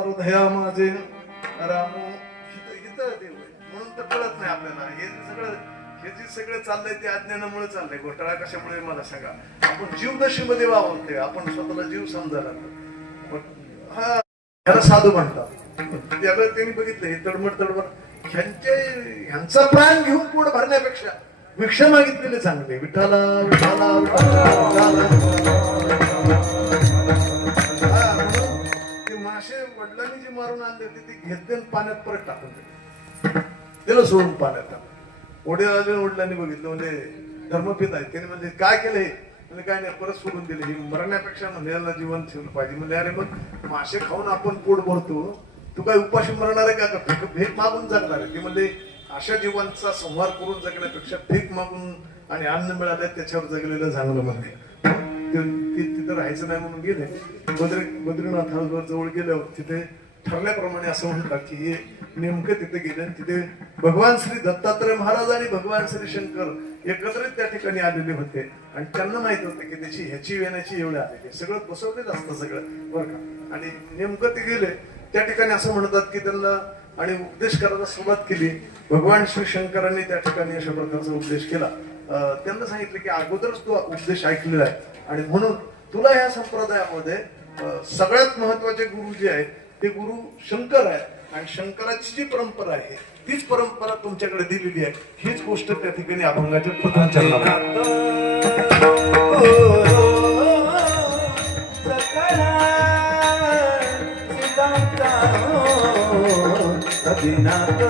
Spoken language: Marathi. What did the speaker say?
हृदया माझे रामू हित देव म्हणून तर कळत नाही आपल्याला. हे जे सगळं चाललंय ते अज्ञानामुळे चाललंय. घोटाळा कशामुळे मला सांगा. आपण जीवदशेमध्ये वावरतोय, आपण स्वतःला जीव समजायला हा ह्याला साधू म्हणतात. त्याला त्यांनी बघितलं हे तडमड ह्यांचा प्राण घेऊन पोट भरण्यापेक्षा भिक्षा मागितलेले चांगले. विठाला विठाला ते मासे वडिलांनी जे मारून आणले होते ते घेतले पाण्यात परत टाकून दिले. त्याला सोडून पाण्यात टाकून ओढ्या आले. वडिलांनी बघितलं म्हणजे धर्मपिता आहे. त्याने म्हणजे काय केलं हे म्हणजे काय नाही परत सोडून दिले. हे मरण्यापेक्षा म्हणजे याला जीवन ठेवलं पाहिजे. म्हणजे अरे मग मासे खाऊन आपण पोट भरतो, तू काय उपाशी मरणार आहे का भीक मागून जगणार आहे. ते म्हणजे अशा जीवांचा संहार करून जगण्यापेक्षा भीक मागून आणि अन्न मिळालं त्याच्यावर जगलेलं चांगलं म्हणजे. तिथं राहायचं नाही म्हणून गेले. बद्रीनाथ जवळ गेल्यावर तिथे ठरल्याप्रमाणे असं म्हणतात की हे नेमकं तिथे गेले. तिथे भगवान श्री दत्तात्रय महाराज आणि भगवान श्री शंकर एकत्रित त्या ठिकाणी आलेले होते. आणि त्यांना माहित होतं की त्याची ह्याची वेण्याची एवढे आलेली सगळं बसवलेच असतं सगळं बरं का. आणि नेमकं ते गेले त्या ठिकाणी असं म्हणतात की त्यांना आणि उपदेश करायला सुरुवात केली. भगवान श्री शंकरांनी त्या ठिकाणी अशा प्रकारचा उपदेश केला. त्यांना सांगितलं की अगोदरच तू उपदेश ऐकलेला आहे आणि म्हणून तुला ह्या संप्रदायामध्ये सगळ्यात महत्वाचे गुरु जे आहेत ते गुरु शंकर आहेत. आणि शंकराची जी परंपरा आहे तीच परंपरा तुमच्याकडे दिलेली आहे. हीच गोष्ट त्या ठिकाणी अभंगाच्या प्रथम चरणात दिनात